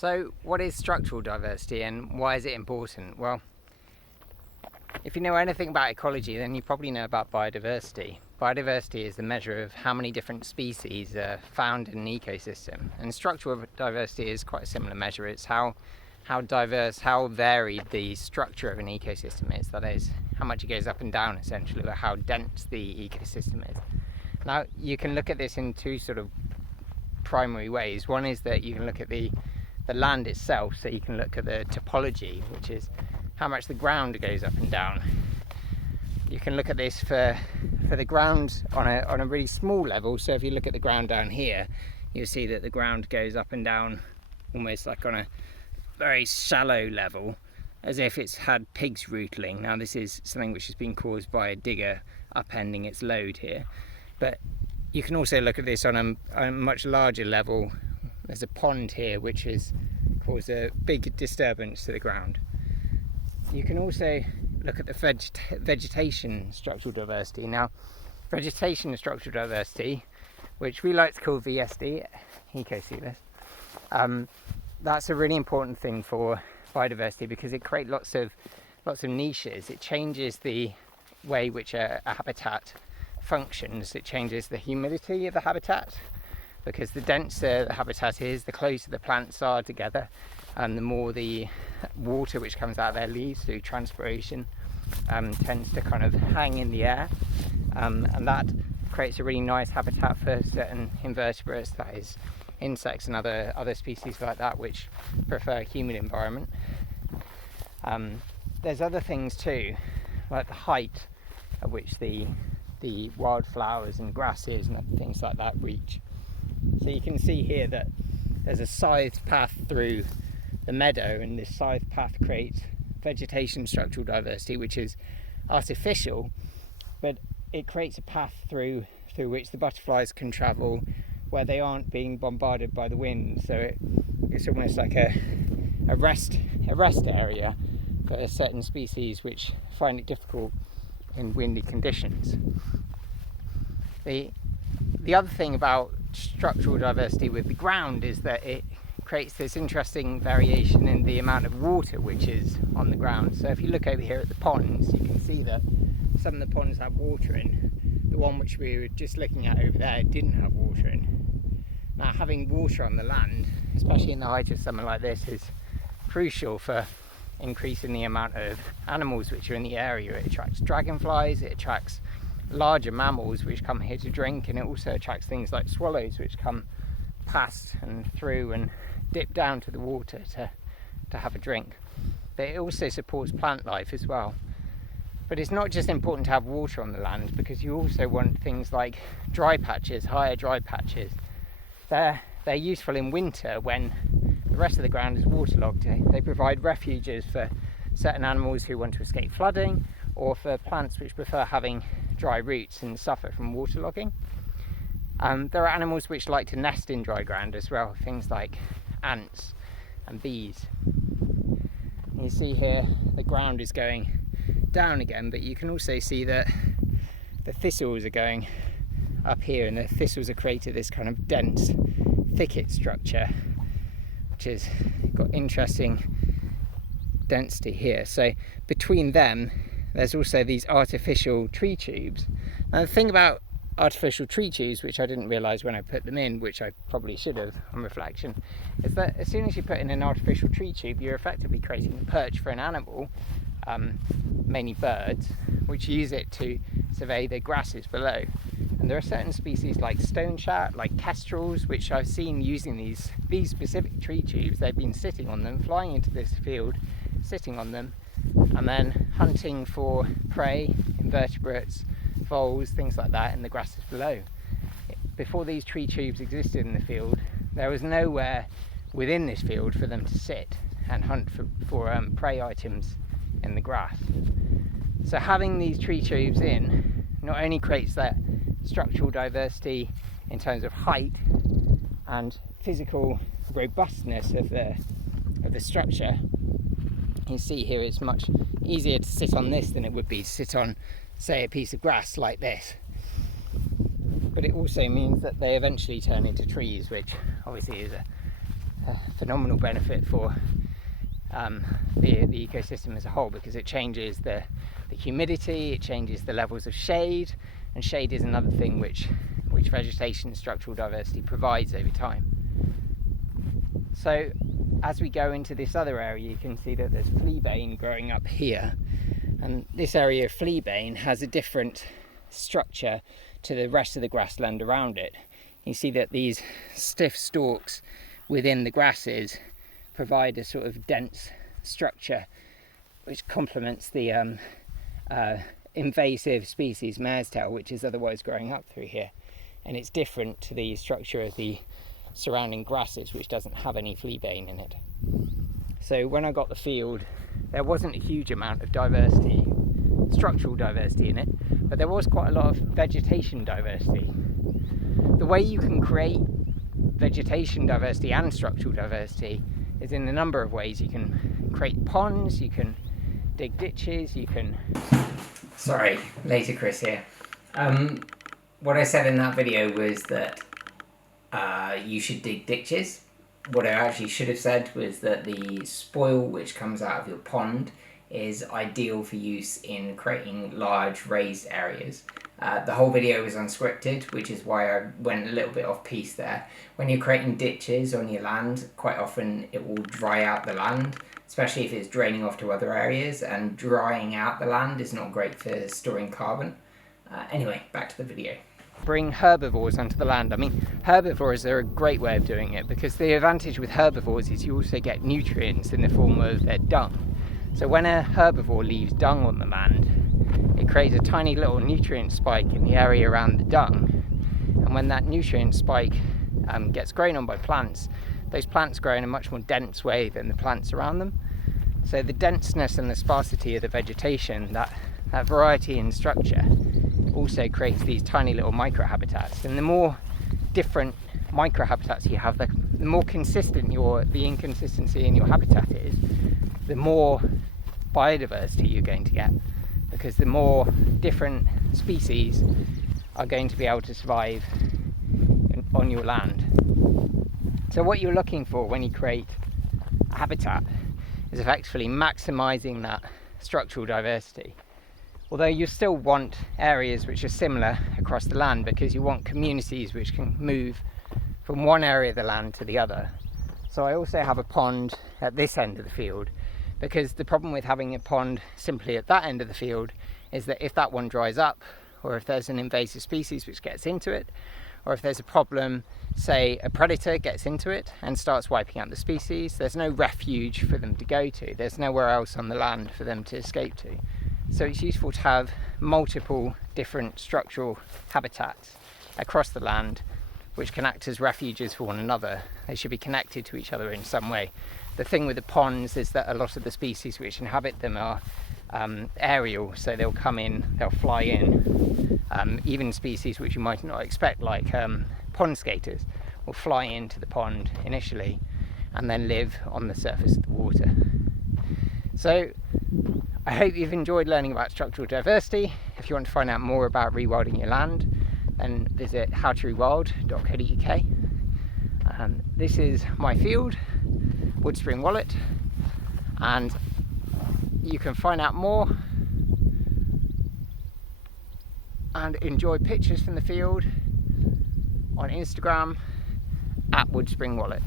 So what is structural diversity and why is it important? Well, if you know anything about ecology, then you probably know about biodiversity. Biodiversity is the measure of how many different species are found in an ecosystem. And structural diversity is quite a similar measure. It's how diverse, how varied the structure of an ecosystem is. That is, how much it goes up and down essentially, or how dense the ecosystem is. Now, you can look at this in two sort of primary ways. One is that you can look at the land itself, so you can look at the topology, which is how much the ground goes up and down. You can look at this for the ground on a really small level. So if you look at the ground down here, you'll see that the ground goes up and down almost like on a very shallow level, as if it's had pigs rootling. Now this is something which has been caused by a digger upending its load here. But you can also look at this on a much larger level. There's a pond here which has caused a big disturbance to the ground. You can also look at the vegetation structural diversity. Now, vegetation structural diversity, which we like to call VSD, ecocoelus, that's a really important thing for biodiversity because it creates lots of niches. It changes the way which a habitat functions. It changes the humidity of the habitat, because the denser the habitat is, the closer the plants are together, and the more the water which comes out of their leaves through transpiration tends to kind of hang in the air, and that creates a really nice habitat for certain invertebrates, that is insects and other species like that which prefer a humid environment. There's other things too, like the height at which the wildflowers and grasses and other things like that reach. So you can see here that there's a scythed path through the meadow, and this scythed path creates vegetation structural diversity, which is artificial, but it creates a path through which the butterflies can travel where they aren't being bombarded by the wind. So it's almost like a rest area for certain species which find it difficult in windy conditions. The other thing about structural diversity with the ground is that it creates this interesting variation in the amount of water which is on the ground. So if you look over here at the ponds, you can see that some of the ponds have water in. The one which we were just looking at over there didn't have water in. Now, having water on the land, especially in the height of summer like this, is crucial for increasing the amount of animals which are in the area. It attracts dragonflies, it attracts larger mammals which come here to drink, and it also attracts things like swallows which come past and through and dip down to the water to have a drink. But it also supports plant life as well. But it's not just important to have water on the land, because you also want things like dry patches, higher dry patches. They're useful in winter when the rest of the ground is waterlogged. They provide refuges for certain animals who want to escape flooding, or for plants which prefer having dry roots and suffer from waterlogging. There are animals which like to nest in dry ground as well, things like ants and bees. You see here the ground is going down again, but you can also see that the thistles are going up here, and the thistles have created this kind of dense thicket structure which has got interesting density here. So between them there's also these artificial tree tubes. Now the thing about artificial tree tubes, which I didn't realise when I put them in, which I probably should have on reflection, is that as soon as you put in an artificial tree tube, you're effectively creating a perch for an animal, mainly birds, which use it to survey the grasses below. And there are certain species like stone chat, like kestrels, which I've seen using these specific tree tubes. They've been sitting on them, flying into this field, sitting on them, and then hunting for prey, invertebrates, voles, things like that in the grasses below. Before these tree tubes existed in the field, there was nowhere within this field for them to sit and hunt for prey items in the grass. So having these tree tubes in not only creates that structural diversity in terms of height and physical robustness of the structure. You see here it's much easier to sit on this than it would be to sit on, say, a piece of grass like this. But it also means that they eventually turn into trees, which obviously is a phenomenal benefit for the ecosystem as a whole, because it changes the humidity, it changes the levels of shade, and shade is another thing which vegetation and structural diversity provides over time. So as we go into this other area, you can see that there's fleabane growing up here, and this area of fleabane has a different structure to the rest of the grassland around it. You see that these stiff stalks within the grasses provide a sort of dense structure which complements the invasive species mare's tail, which is otherwise growing up through here, and it's different to the structure of the surrounding grasses, which doesn't have any fleabane in it. So when I got the field, there wasn't a huge amount of diversity, structural diversity in it, but there was quite a lot of vegetation diversity. The way you can create vegetation diversity and structural diversity is in a number of ways. You can create ponds, you can dig ditches, you can... Sorry, later Chris here. What I said in that video was that you should dig ditches. What I actually should have said was that the spoil which comes out of your pond is ideal for use in creating large raised areas. The whole video was unscripted, which is why I went a little bit off piece there. When you're creating ditches on your land, quite often it will dry out the land, especially if it's draining off to other areas, and drying out the land is not great for storing carbon. Anyway, back to the video. Bring herbivores onto the land. I mean, herbivores are a great way of doing it, because the advantage with herbivores is you also get nutrients in the form of their dung. So when a herbivore leaves dung on the land, it creates a tiny little nutrient spike in the area around the dung, and when that nutrient spike gets grown on by plants, those plants grow in a much more dense way than the plants around them. So the denseness and the sparsity of the vegetation, that variety in structure, also creates these tiny little microhabitats. And the more different microhabitats you have, the more consistent the inconsistency in your habitat is, the more biodiversity you're going to get, because the more different species are going to be able to survive on your land. So what you're looking for when you create a habitat is effectively maximizing that structural diversity. Although you still want areas which are similar across the land, because you want communities which can move from one area of the land to the other. So I also have a pond at this end of the field, because the problem with having a pond simply at that end of the field is that if that one dries up, or if there's an invasive species which gets into it, or if there's a problem, say a predator gets into it and starts wiping out the species, there's no refuge for them to go to. There's nowhere else on the land for them to escape to. So it's useful to have multiple different structural habitats across the land which can act as refuges for one another. They should be connected to each other in some way. The thing with the ponds is that a lot of the species which inhabit them are aerial, so they'll come in, they'll fly in. Even species which you might not expect, like pond skaters, will fly into the pond initially and then live on the surface of the water. So I hope you've enjoyed learning about structural diversity. If you want to find out more about rewilding your land, then visit howtorewild.co.uk. This is my field, Woodspring Wallet, and you can find out more and enjoy pictures from the field on Instagram at Woodspring Wallet.